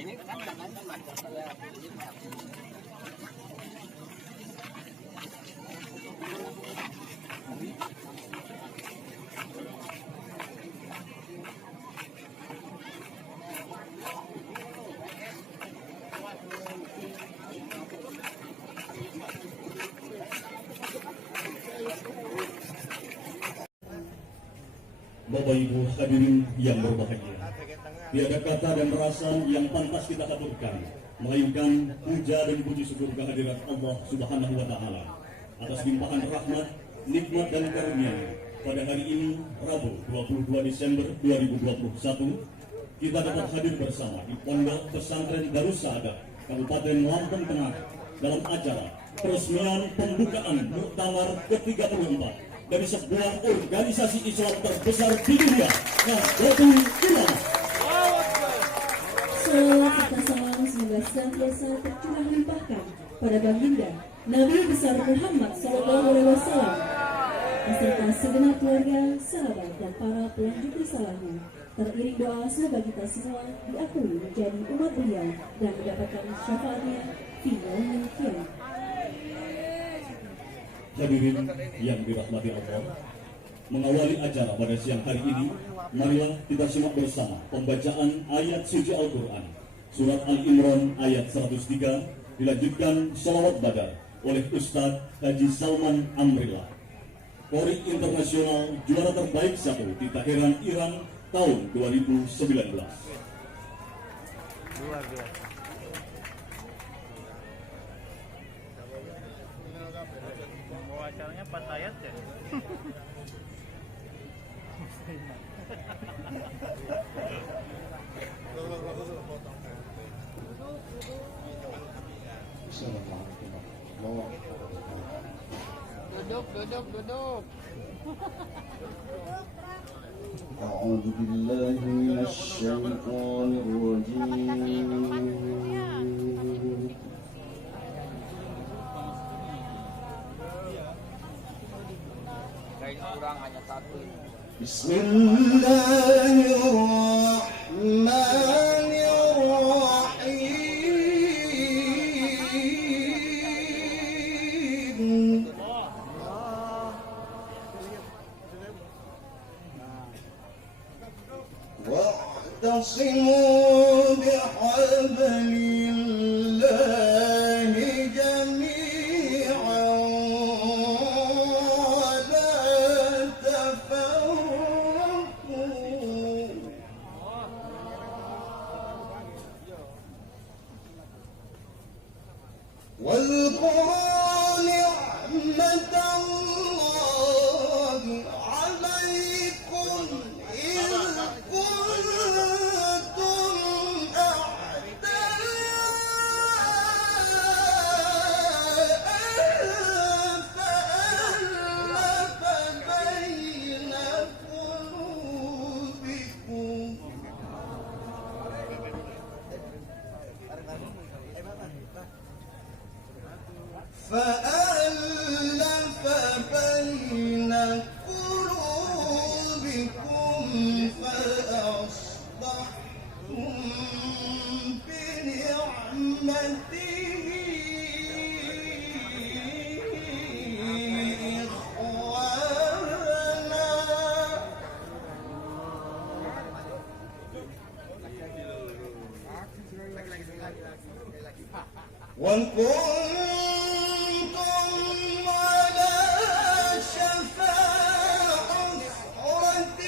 Ini kan namanya macam kayak Bapak Ibu hadirin yang berbahagia, tiada kata dan rasa yang pantas kita aturkan melainkan puja dan puji syukur kehadirat Allah Subhanahu wa Ta'ala atas limpahan rahmat, nikmat dan karunia pada hari ini Rabu 22 Desember 2021 kita dapat hadir bersama di Pondok Pesantren Darus Saadah Kabupaten Lampung Tengah dalam acara peresmian pembukaan Muktamar ke-34 dari sebuah organisasi Islam terbesar di dunia, Nahdlatul Ulama. Salawat serta salam semoga senantiasa tercurah limpahkan pada baginda Nabi besar Muhammad SAW beserta segenap keluarga, sahabat dan para pelanjut risalahnya. Teriring doa semoga kita semua diakui menjadi umat beliau dan mendapatkan syafaatnya di yaumil qiyamah. Hadirin yang dirahmati Allah, mengawali acara pada siang hari ini, marilah kita simak bersama pembacaan ayat suci Al-Quran Surat Al-Imran ayat 103 dilanjutkan sholawat badar oleh Ustadz Haji Salman Amrillah, Qori Internasional juara terbaik 1 di Teheran, Iran tahun 2019. luar biasa. Mau acaranya 4 ayat ya? Duduk. أعوذ بالله من الشيطان الرجيم Kurang hanya 1. بسم الله الرحمن الرحيم واعتصموا بحبل الله جميعا ولا تفرقوا واذكروا نعمة الله عليكم إذ كنتم أعداء فألف بين قلوبكم فألف بين قلوبكم فأصبحتم بنعمته إخوانا وكنتم على شفا حفرة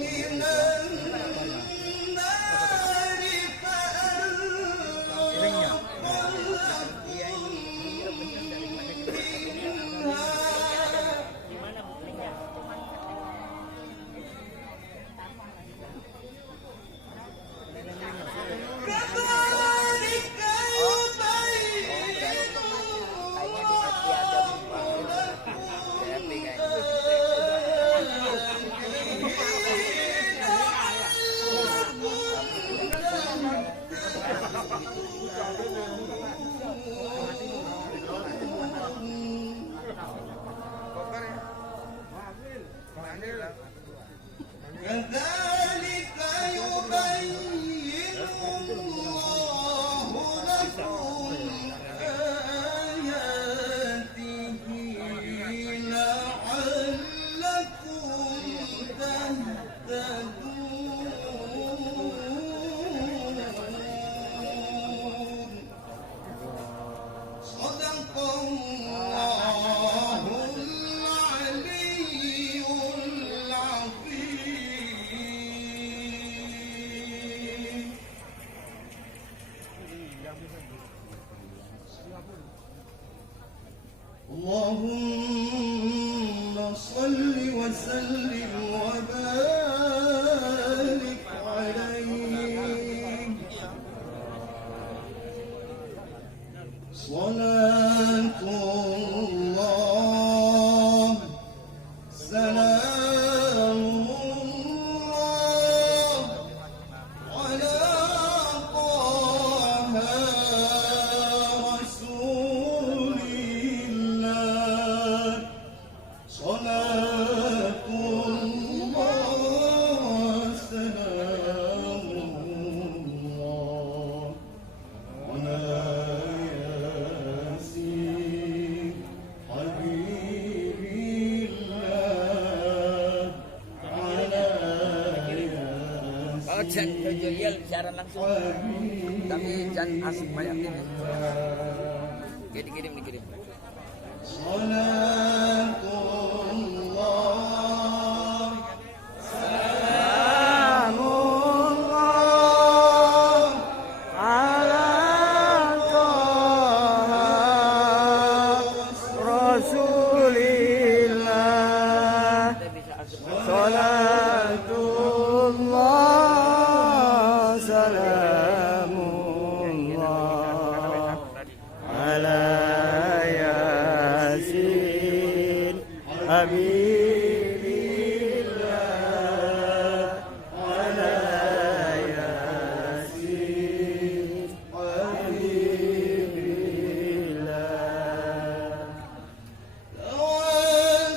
من النار فأنقذكم منها كذلك كذلك يبين الله لكم آياته لعلكم تهتدون صدق الله العلي العظيم اللهم صل وسلم وبارك عليه صلاة الله سلام الله على طه رسول الله صلاة الله سلام الله على ياسين حبيب الله على Kalau tutorial siaran langsung, tapi jangan asik banyak ini. Dikirim. صلاة الله سلام الله على طه رسول الله صلاة الله سلام الله على ياسين حبيب الله على ياسين حبيب الله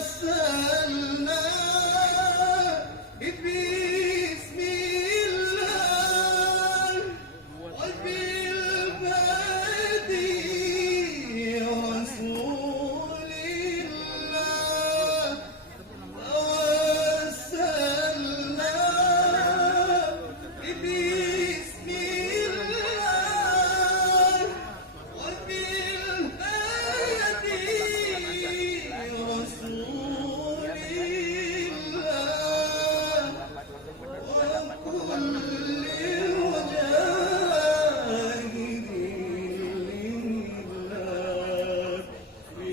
توسلنا باسم الله وبالهادي رسول الله توسلنا باسم الله وبالهادي رسول الله وكل المجاهدين لله في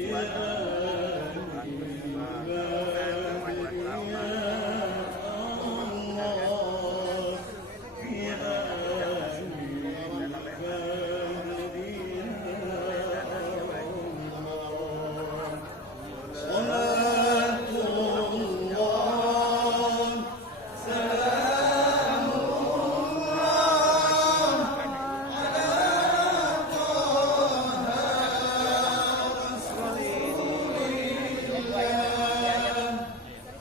صلاة الله سلام الله على طه رسول الله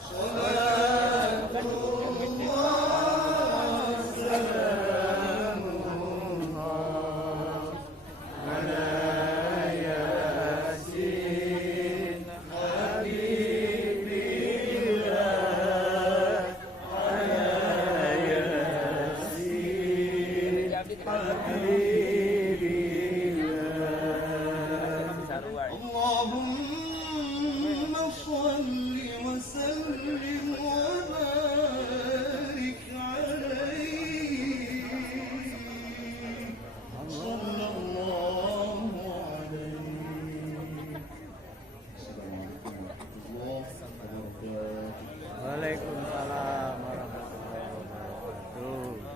صلاة الله سلام الله على ياسين حبيب الله على ياسين حبيب الله اللهم صل وسلم وبارك عليه صلى الله عليه Waalaikumsalam warahmatullahi wabarakatuh.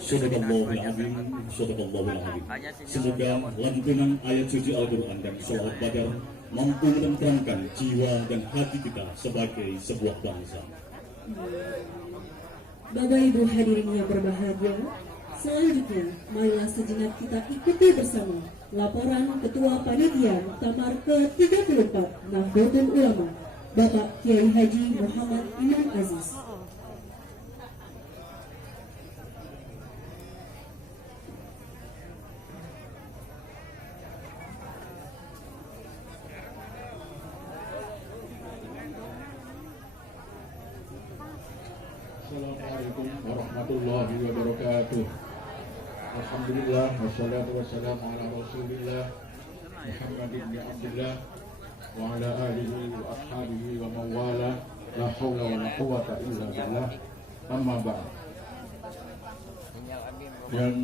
Sadaqallahul azim, sadaqallahul azim. Semoga lantunan ayat suci Al-Quran dan sholawat Badar mampu menenteramkan jiwa dan hati kita sebagai sebuah bangsa. Bapak Ibu hadirin yang berbahagia, Selanjutnya, marilah sejenak kita ikuti bersama laporan Ketua Panitia Muktamar ke-34 Nahdlatul Ulama, Bapak Kiai Haji Muhammad Imam Aziz. Assalamualaikum warahmatullahi wabarakatuh. Alhamdulillah wassalatu wassalamu ala Rasulillah Muhammad ibn Abdullah wa ala alihi wa ashabihi wa mawala, la haula wa la quwata illa billah. Amma ba'd. Yang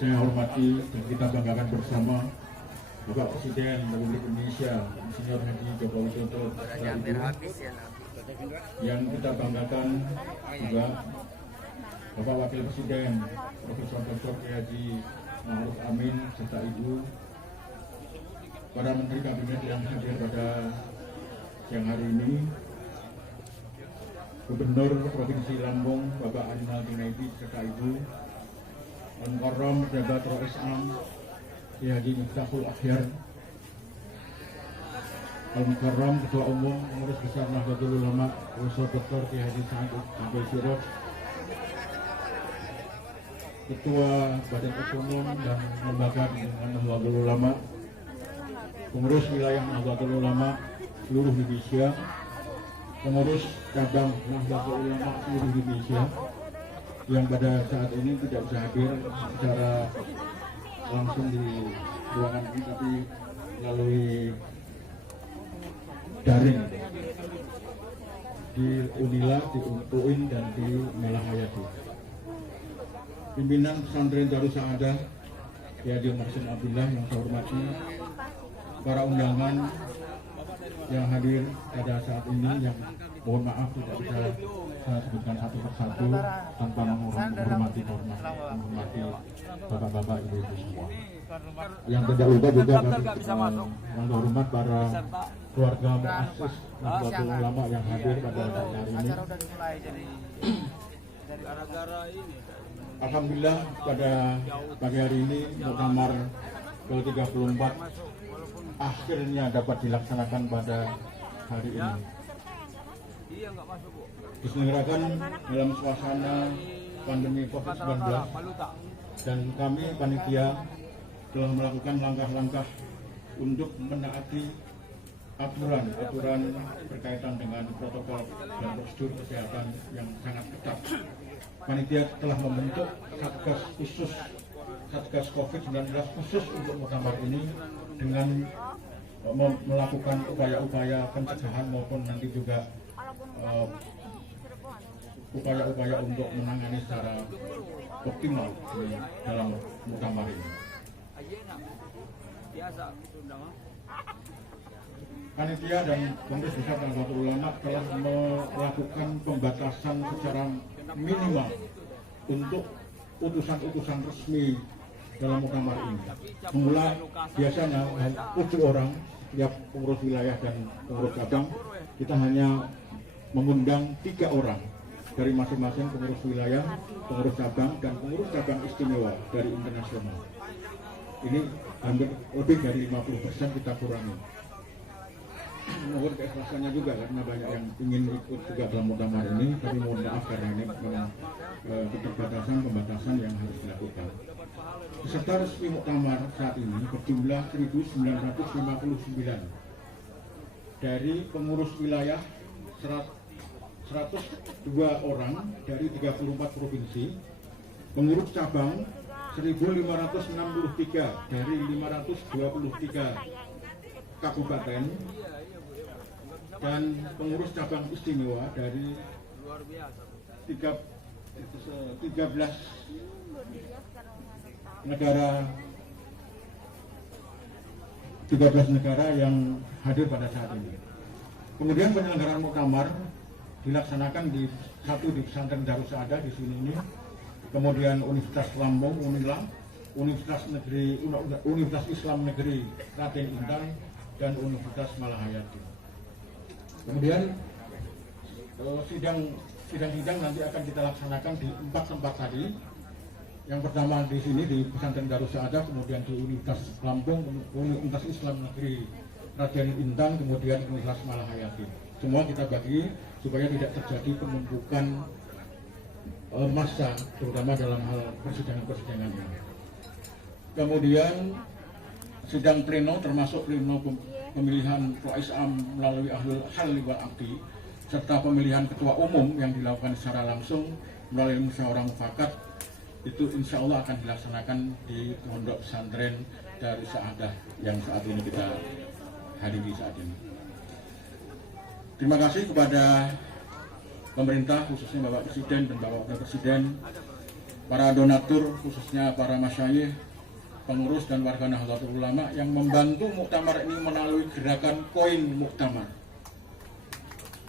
saya hormati dan kita banggakan bersama Bapak Presiden Republik Indonesia Insinyur Haji Joko Widodo, yang kita banggakan juga Bapak Wakil Presiden Profesor Dr. Haji Ma'ruf Amin serta Ibu, para Menteri Kabinet yang hadir pada siang hari ini, Gubernur Provinsi Lampung Bapak Animal Junaidi serta Ibu, Al-Mukarram Pejabat Rais Am Haji Miftahul Akhyar, Al-Mukarram Ketua Umum Pengurus Besar Nahdlatul Ulama Profesor Dr. Haji Sa'id Abdul Siraj, Ketua Badan Ekonom dan Lembaga Bimbingan Nahdlatul Ulama, Pengurus Wilayah Nahdlatul Ulama seluruh Indonesia, Pengurus Cabang Nahdlatul Ulama seluruh Indonesia yang pada saat ini tidak bisa hadir secara langsung di ruangan ini, tapi melalui daring di Unila, di UIN dan di Malahayati. Pimpinan Pesantren Darus Saadah Haji Mahsin Abdullah yang saya hormati, para undangan yang hadir pada saat ini, yang mohon maaf tidak bisa saya sebutkan satu persatu tanpa menghormati bapak-bapak, ibu-ibu semua. Yang tidak lupa juga yang terhormat para keluarga muassis Nahdlatul Ulama yang hadir pada hari ini. Alhamdulillah pada pagi hari ini Muktamar ke-34 akhirnya dapat dilaksanakan pada hari ini. Diselenggarakan dalam suasana pandemi COVID-19, dan kami panitia telah melakukan langkah-langkah untuk menaati aturan berkaitan dengan protokol dan prosedur kesehatan yang sangat ketat. Panitia telah membentuk Satgas COVID-19 khusus untuk muktamar ini dengan melakukan upaya-upaya pencegahan maupun nanti juga upaya-upaya untuk menangani secara optimal di dalam muktamar ini. Panitia dan Pengurus Besar Nahdlatul Ulama telah melakukan pembatasan secara minimal untuk utusan-utusan resmi dalam muktamar ini. Semula biasanya 7 orang tiap pengurus wilayah dan pengurus cabang, kita hanya mengundang 3 orang dari masing-masing pengurus wilayah, pengurus cabang, dan pengurus cabang istimewa dari internasional. Ini hampir lebih dari 50% kita kurangi. Mohon keikhlasannya juga karena banyak yang ingin ikut juga dalam muktamar ini, tapi mohon maaf karena ini memang pembatasan yang harus dilakukan. Peserta resmi muktamar saat ini berjumlah 1.959. Dari pengurus wilayah 102 orang dari 34 provinsi, pengurus cabang 1.563 dari 523 kabupaten, dan pengurus cabang istimewa dari 13 negara yang hadir pada saat ini. Kemudian penyelenggaraan muktamar dilaksanakan di pesantren Darus Saadah di sini ini, kemudian Universitas Lampung Unila, Universitas Islam Negeri Raden Intan, dan Universitas Malahayati. Kemudian sidang nanti akan kita laksanakan di 4 tempat tadi, Yang pertama di sini di Pesantren Darus Saadah, kemudian di Universitas Lampung, Universitas Islam Negeri Raden Intan, kemudian Universitas Malahayati. Semua kita bagi supaya tidak terjadi penumpukan massa, terutama dalam hal persidangan-persidangan ini. Kemudian sidang pleno termasuk pleno pemilihan Rais Am melalui Ahlul Hal wal Aqdi serta pemilihan ketua umum yang dilakukan secara langsung melalui musyawarah mufakat itu insya Allah akan dilaksanakan di Pondok Pesantren Darus Saadah yang saat ini kita hadiri saat ini. Terima kasih kepada pemerintah, khususnya Bapak Presiden dan Bapak Wakil Presiden, para donatur, khususnya para masyayikh, pengurus dan warga Nahdlatul Ulama yang membantu muktamar ini melalui gerakan koin muktamar.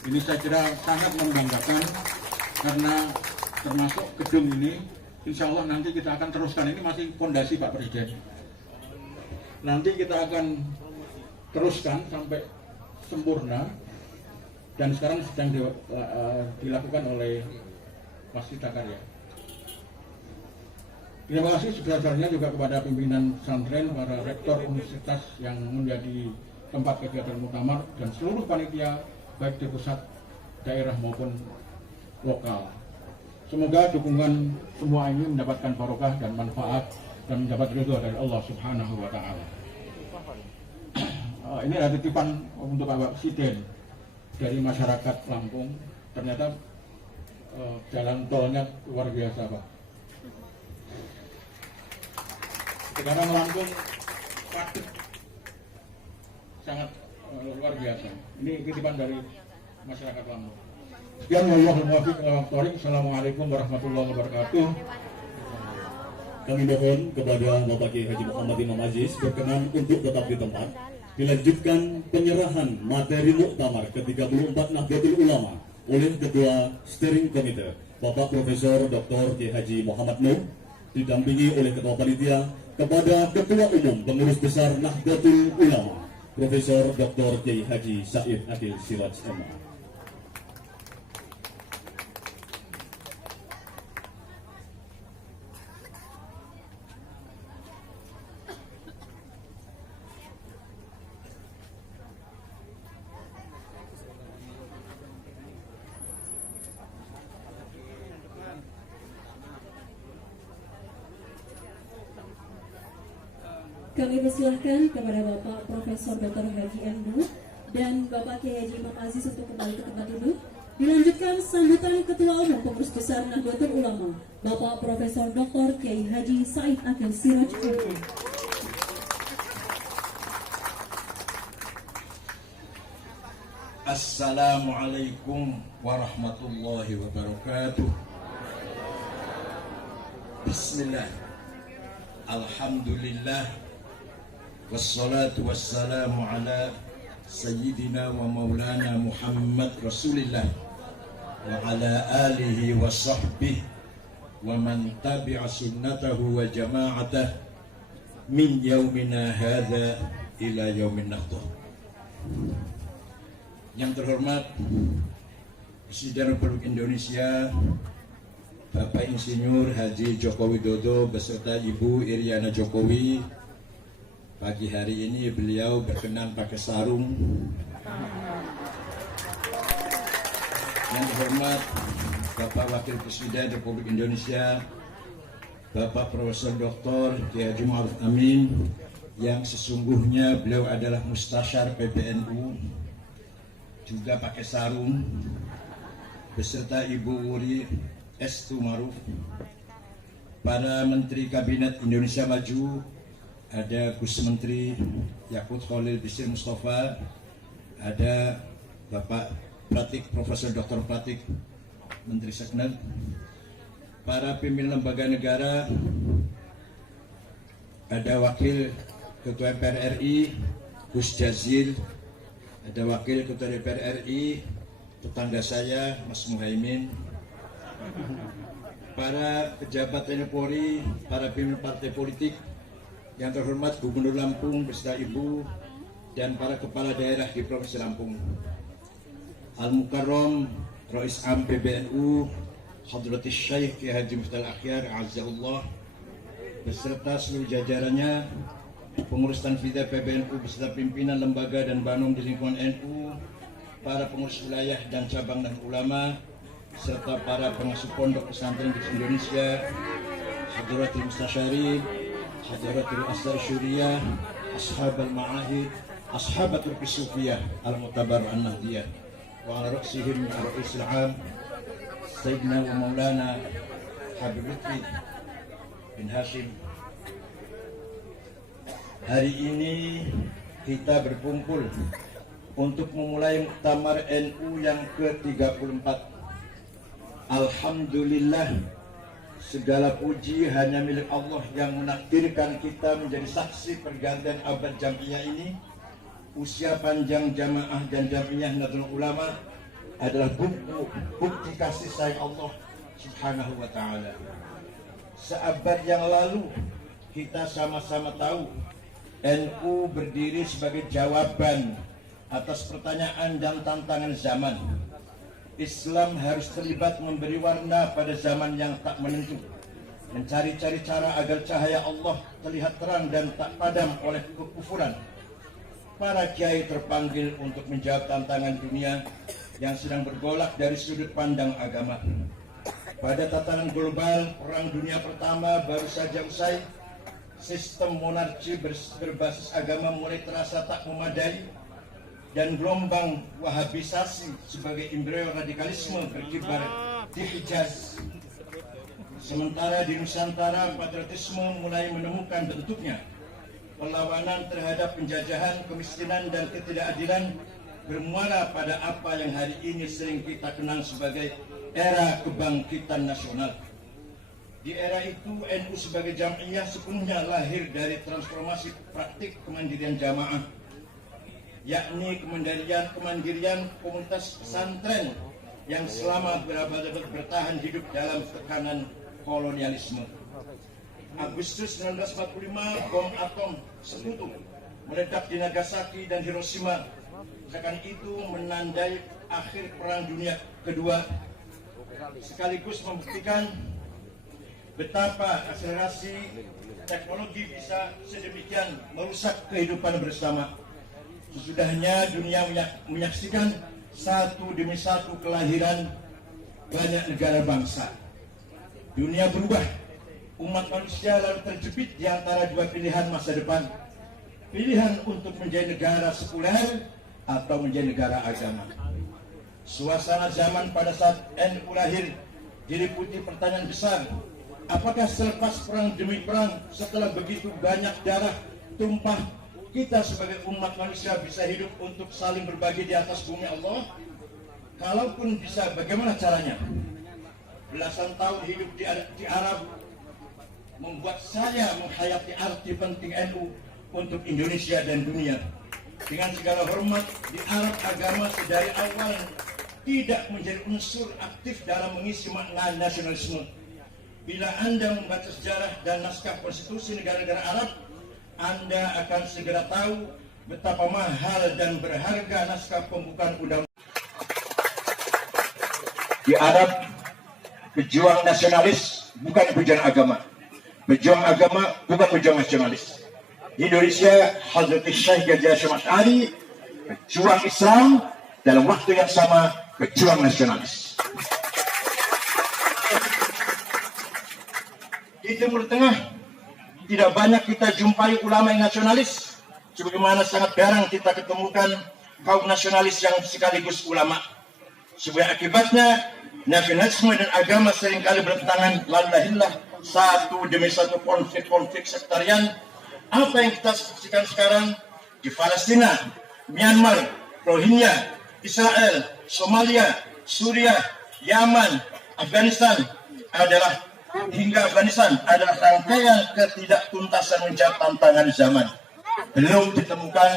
Ini saya kira sangat membanggakan karena termasuk gedung ini, insya Allah nanti kita akan teruskan. Ini masih fondasi Pak Presiden. Nanti kita akan teruskan sampai sempurna. Dan sekarang sedang dilakukan oleh Masjid Karya. Terima kasih sebesar-besarnya juga kepada pimpinan pesantren, para rektor universitas yang menjadi tempat kegiatan muktamar dan seluruh panitia baik di pusat, daerah maupun lokal. Semoga dukungan semua ini mendapatkan barokah dan manfaat dan mendapat ridho dari Allah Subhanahu wa Ta'ala. Ini ada titipan untuk Bapak Presiden dari masyarakat Lampung. Ternyata jalan tolnya luar biasa, Pak. Sekarang Lampung padat, sangat luar biasa. Ini titipan dari masyarakat Lampung. Sekian, wallahul muwaffiq ila aqwamit. Assalamualaikum warahmatullahi wabarakatuh. Kami mohon kepada Bapak Kiai Haji Muhammad Imam Aziz berkenan untuk tetap di tempat. Dilanjutkan penyerahan materi muktamar ke-34 Nahdlatul Ulama oleh Ketua Steering Committee Bapak Profesor Dr. Kiai Haji Muhammad Nuh, didampingi oleh Ketua Panitia kepada Ketua Umum Pengurus Besar Nahdlatul Ulama Profesor Dr. Kiai Haji Said Akil Siraj MA. Kami persilahkan kepada Bapak Profesor Dr. Haji Nuh dan Bapak Kiai Haji Imam Aziz untuk kembali ke tempat duduk. Dilanjutkan sambutan Ketua Umum Pengurus Besar Nahdlatul Ulama, Bapak Profesor Dr. Kiai Haji Said Akil Siraj MA. Assalamualaikum warahmatullahi wabarakatuh. Bismillah. Alhamdulillah. Wassalatu wassalamu ala Sayyidina wa maulana Muhammad Rasulillah wa ala alihi wa sahbihi wa man tabi'a sunnatahu wa jama'atah min yaumina hadha ila yaumin nahdhah. Yang terhormat Presiden Republik Indonesia Bapak Insinyur Haji Joko Widodo beserta Ibu Iriana Jokowi, pagi hari ini beliau berkenan pakai sarung. Yang terhormat Bapak Wakil Presiden Republik Indonesia Bapak Profesor Dr. Kiai Haji Ma'ruf Amin, yang sesungguhnya beliau adalah Mustasyar PBNU, juga pakai sarung, beserta Ibu Wuri Estu Ma'ruf, para Menteri Kabinet Indonesia Maju, ada Gus Menteri Yakut Khalil Bisir Mustafa, ada Bapak Pratik, Profesor Dr. Pratik, Menteri Seknag, para pimpinan lembaga negara, ada Wakil Ketua MPR RI Gus Jazil, ada Wakil Ketua DPR RI tetangga saya Mas Muhaimin, para pejabat TNI Polri, para pimpinan partai politik, yang terhormat Gubernur Lampung beserta Ibu dan para kepala daerah di Provinsi Lampung, Al-Mukarram Rais Am PBNU Hadratis Syekh Kiai Haji Muftal Akhyar Azzallah, beserta seluruh jajarannya, pengurus Tanfidah PBNU beserta pimpinan lembaga dan banum di lingkungan NU, para pengurus wilayah dan cabang dan ulama, serta para pengasuh pondok pesantren di Indonesia, Hadratul Mustasyarin, Hadratul Asar Syuriyah, Ashabul Ma'ahid, Ashabatul Kisufiyah, Al-Mutabar An-Nahdiyah, wa ala ra'sihim Ar-Ra'isul 'Am Sayyidina wa Maulana Habib Lutfi bin Hashim. Hari ini kita berkumpul untuk memulai muktamar NU yang ke-34. Alhamdulillah, segala puji hanya milik Allah yang menakdirkan kita menjadi saksi pergantian abad Jam'iyah ini. Usia panjang jamaah dan Jam'iyah Nahdlatul Ulama adalah bukti kasih sayang Allah Subhanahu wa ta'ala. Seabad yang lalu kita sama-sama tahu NU berdiri sebagai jawaban atas pertanyaan dan tantangan zaman. Islam harus terlibat memberi warna pada zaman yang tak menentu, mencari-cari cara agar cahaya Allah terlihat terang dan tak padam oleh kekufuran. Para kiai terpanggil untuk menjawab tantangan dunia yang sedang bergolak dari sudut pandang agama. Pada tatanan global, Perang Dunia Pertama baru saja usai. Sistem monarki berbasis agama mulai terasa tak memadai, dan gelombang wahabisasi sebagai embrio radikalisme berkibar di Hijaz. Sementara di Nusantara, patriotisme mulai menemukan bentuknya. Perlawanan terhadap penjajahan, kemiskinan, dan ketidakadilan bermuara pada apa yang hari ini sering kita kenang sebagai era kebangkitan nasional. Di era itu, NU sebagai Jam'iyah sepenuhnya lahir dari transformasi praktik kemandirian jamaah, yakni kemandirian komunitas pesantren yang selama berabad-abad bertahan hidup dalam tekanan kolonialisme. Agustus 1945, bom atom sekutu meledak di Nagasaki dan Hiroshima. Seakan itu menandai akhir Perang Dunia Kedua, sekaligus membuktikan betapa akselerasi teknologi bisa sedemikian merusak kehidupan bersama. Sesudahnya dunia menyaksikan satu demi satu kelahiran banyak negara bangsa. Dunia berubah, umat manusia lalu terjepit di antara dua pilihan masa depan. Pilihan untuk menjadi negara sekuler atau menjadi negara agama. Suasana zaman pada saat NU lahir diliputi pertanyaan besar. Apakah selepas perang demi perang, setelah begitu banyak darah tumpah, kita sebagai umat manusia bisa hidup untuk saling berbagi di atas bumi Allah? Kalaupun bisa, bagaimana caranya? Belasan tahun hidup di Arab membuat saya menghayati arti penting NU untuk Indonesia dan dunia. Dengan segala hormat, di Arab agama sedari awal tidak menjadi unsur aktif dalam mengisi makna nasionalisme. Bila Anda membaca sejarah dan naskah konstitusi negara-negara Arab, Anda akan segera tahu betapa mahal dan berharga naskah pembukaan undang. Di Arab, pejuang nasionalis bukan pejuang agama. Pejuang agama bukan pejuang nasionalis. Di Indonesia, Hazrat Syekh Ghazi Hasyim Asy'ari, pejuang Islam, dalam waktu yang sama pejuang nasionalis. Di Timur Tengah, tidak banyak kita jumpai ulama yang nasionalis, sebagaimana sangat jarang kita ketemukan kaum nasionalis yang sekaligus ulama. Sebagai akibatnya, nasionalisme dan agama seringkali bertentangan, lalu lahirlah satu demi satu konflik-konflik sektarian. Apa yang kita saksikan sekarang di Palestina, Myanmar, Rohingya, Israel, Somalia, Suriah, Yaman, Afghanistan adalah rangkaian ketidaktuntasan menjawab tantangan zaman. Belum ditemukan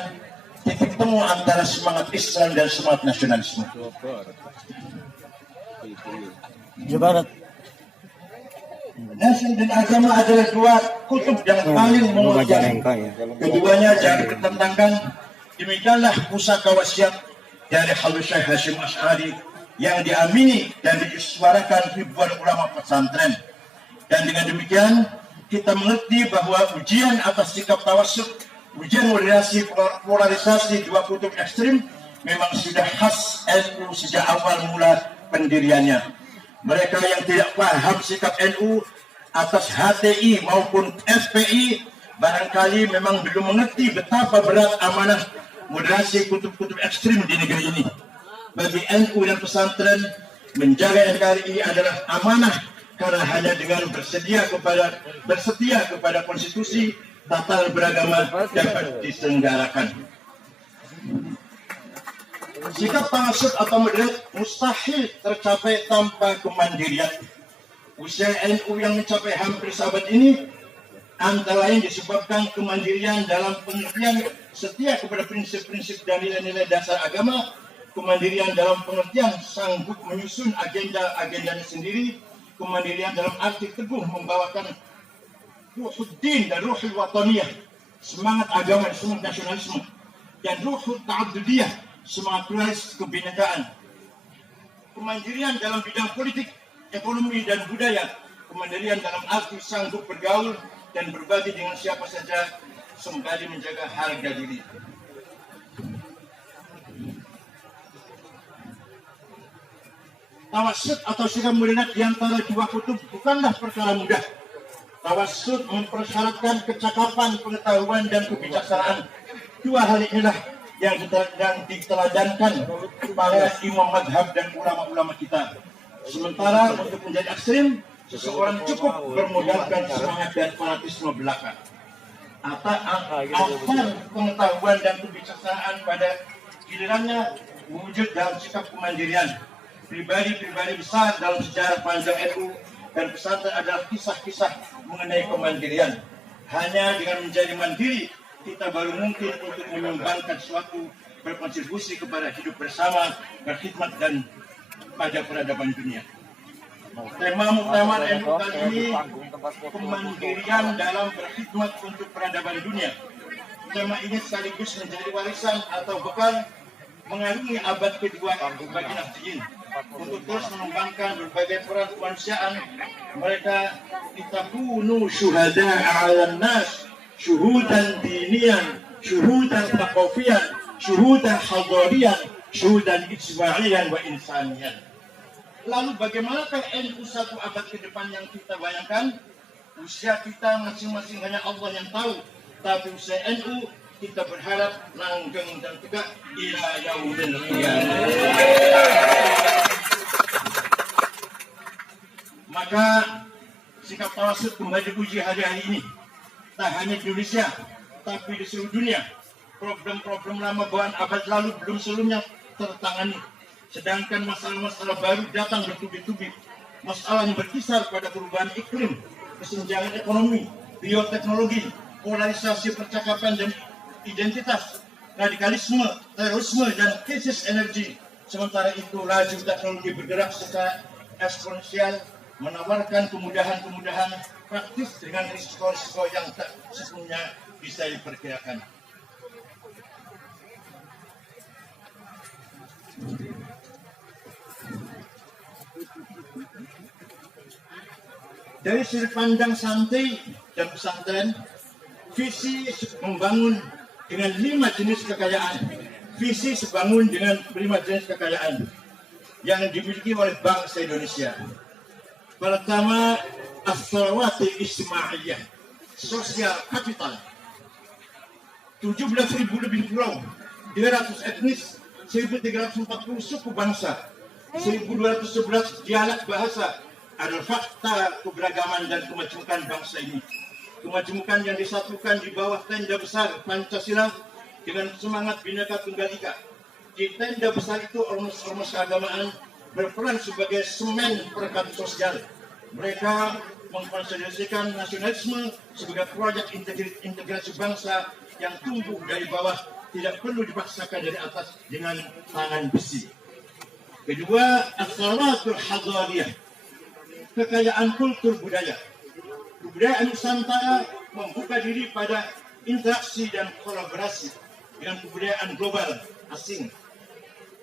titik temu antara semangat Islam dan semangat nasionalisme. Jabarat. Nasional dan agama adalah dua kutub yang paling menguatkan. Keduanya jangan ditentangkan. Demikianlah pusaka wasiat dari Habib Syekh Hasyim Asy'ari yang diamini dan disuarakan ribuan ulama pesantren. Dan dengan demikian kita mengerti bahwa ujian atas sikap tawassut, ujian moderasi polarisasi dua kutub ekstrim memang sudah khas NU sejak awal mula pendiriannya. Mereka yang tidak paham sikap NU atas HTI maupun FPI barangkali memang belum mengerti betapa berat amanah moderasi kutub-kutub ekstrim di negeri ini. Bagi NU dan pesantren, menjaga NKRI adalah amanah, karena hanya dengan bersedia kepada konstitusi tata beragama dapat diselenggarakan. Sikap tawassut atau moderat mustahil tercapai tanpa kemandirian. Usia NU yang mencapai hampir seabad ini antara lain disebabkan kemandirian dalam pengertian setia kepada prinsip-prinsip dan nilai-nilai dasar agama, kemandirian dalam pengertian sanggup menyusun agenda-agendanya sendiri, kemandirian dalam arti teguh membawakan ruhuddin dan ruhul wataniyah, semangat agama dan semangat nasionalisme, dan ruhul ta'addudiyah, semangat pluralis kebinekaan. Kemandirian dalam bidang politik, ekonomi dan budaya, kemandirian dalam arti sanggup bergaul dan berbagi dengan siapa saja sembari menjaga harga diri. Tawassut atau sikap moderat di antara dua kutub bukanlah perkara mudah. Tawassut mempersyaratkan kecakapan, pengetahuan, dan kebijaksanaan. Dua hal inilah yang diteladankan para imam madhab dan ulama-ulama kita. Sementara untuk menjadi ekstrim, seseorang cukup bermodalkan semangat dan fanatisme belaka. Akar pengetahuan dan kebijaksanaan pada gilirannya wujud dalam sikap kemandirian. Pribadi-pribadi besar dalam sejarah panjang NU dan pesantren adalah kisah-kisah mengenai kemandirian. Hanya dengan menjadi mandiri, kita baru mungkin untuk menyumbangkan suatu berkontribusi kepada hidup bersama, berkhidmat dan pada peradaban dunia. Tema muktamar NU kali ini, kemandirian dalam berkhidmat untuk peradaban dunia. Tema ini sekaligus menjadi warisan atau bekal mengarungi abad kedua bagi Nahdliyin untuk terus mengembangkan berbagai peran kemanusiaan. Mereka itakunu syuhada 'alan nas, syuhudan dinian, syuhudan thaqafiyan, syuhudan hadariyan, syuhudan ijtimaiyan wa insaniyan. Lalu bagaimanakah NU satu abad ke depan yang kita bayangkan? Usia kita masing-masing hanya Allah yang tahu. Tapi usia NU kita berharap langgeng dan tegak ila yaumil qiyamah. Maka sikap tawassut kembali diuji hari-hari ini. Tak hanya di Indonesia, tapi di seluruh dunia. Problem-problem lama bawaan abad lalu belum seluruhnya tertangani. Sedangkan masalah-masalah baru datang bertubi-tubi. Masalah yang berkisar pada perubahan iklim, kesenjangan ekonomi, bioteknologi, polarisasi percakapan dan identitas, radikalisme, terorisme, dan krisis energi. Sementara itu, laju teknologi bergerak secara eksponensial, menawarkan kemudahan-kemudahan praktis dengan risiko-risiko yang tak sepenuhnya bisa diperkirakan. Dari sudut pandang santai dan pesantren, visi membangun dengan 5 jenis kekayaan. Visi sebangun dengan 5 jenis kekayaan yang dimiliki oleh bangsa Indonesia. Pertama, as-sarawati ijtimaiyah, sosial kapital. 17.000 lebih pulau, 200 etnis, 1.340 suku bangsa, 1.211 dialek bahasa adalah fakta keberagaman dan kemajemukan bangsa ini. Kemajemukan yang disatukan di bawah tenda besar Pancasila dengan semangat Bhinneka Tunggal Ika. Di tenda besar itu ormas-ormas keagamaan berperan sebagai semen perekat sosial. Mereka mengkonsolidasikan nasionalisme sebagai proyek integrasi bangsa yang tumbuh dari bawah, tidak perlu dipaksakan dari atas dengan tangan besi. Kedua, as-sawatul hadariyah, kekayaan kultur budaya. Kebudayaan Nusantara membuka diri pada interaksi dan kolaborasi dengan kebudayaan global asing.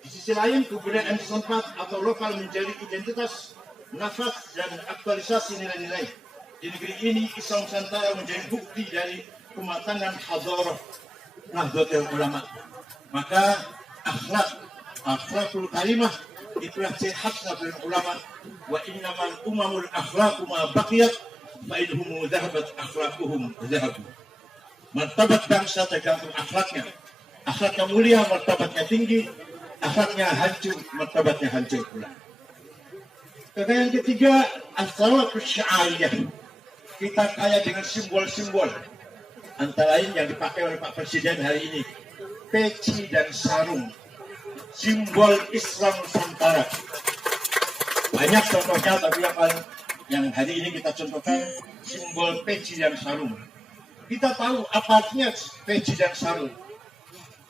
Di sisi lain, kebudayaan setempat atau lokal menjadi identitas, nafas, dan aktualisasi nilai-nilai. Di negeri ini Islam Nusantara menjadi bukti dari kematangan hadarah Nahdlatul Ulama. Maka akhlakul kalimah itulah sehat Nahdlatul Ulama. Wa innamal umamul akhlaqu ma baqiyat fa idhum dhahabat akhlaquhum dhahabu. Martabat bangsa tergantung akhlaknya. Akhlaknya mulia, martabatnya tinggi. Akhlaknya hancur, martabatnya hancur pula. Yang ketiga, as-salatus sya'ariyah. Kita kaya dengan simbol-simbol. Antara lain yang dipakai oleh Pak Presiden hari ini, peci dan sarung, simbol Islam Nusantara. Banyak contohnya, tapi yang hari ini kita contohkan simbol peci dan sarung. Kita tahu apa artinya peci dan sarung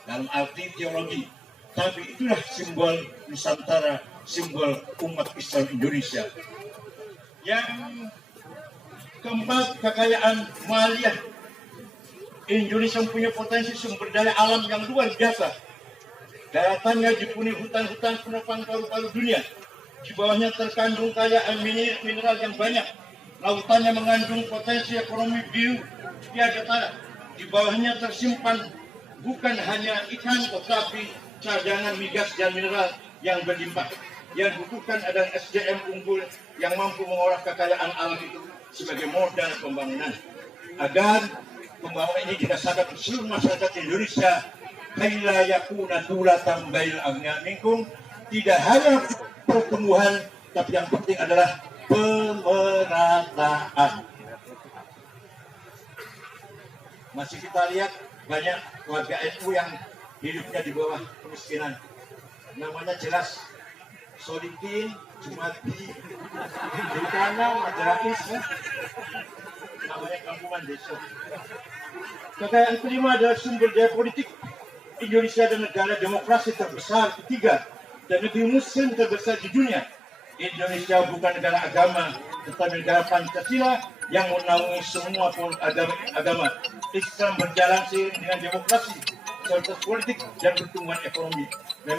dalam arti teologi, tapi itulah simbol Nusantara, simbol umat Islam Indonesia. Yang keempat, kekayaan maliyah. Indonesia mempunyai potensi sumber daya alam yang luar biasa. Daratannya dipenuhi hutan-hutan penopang paru-paru dunia. Di bawahnya terkandung kekayaan mineral yang banyak. Lautannya mengandung potensi ekonomi biodata. Di bawahnya tersimpan bukan hanya ikan, tetapi cadangan migas dan mineral yang berlimpah. Yang dibutuhkan adalah SDM unggul yang mampu mengolah kekayaan alam itu sebagai modal pembangunan. Agar pembangunan ini dirasakan seluruh masyarakat Indonesia, kaila yakuna dulatan bail agna minkum, tidak hanya pertumbuhan, tapi yang penting adalah pemerataan. Masih kita lihat banyak warga NU yang hidupnya di bawah kemiskinan. Namanya jelas Solikin, Jumati, Dikana, Majerais, namanya kampungan desa. Kekayaan kelima adalah sumber daya politik. Indonesia adalah negara demokrasi terbesar ketiga dan negeri muslim terbesar di dunia. Indonesia bukan negara agama, tetapi negara Pancasila yang menaungi semua agama. Islam berjalan seiring dengan demokrasi, kualitas politik dan pertumbuhan ekonomi.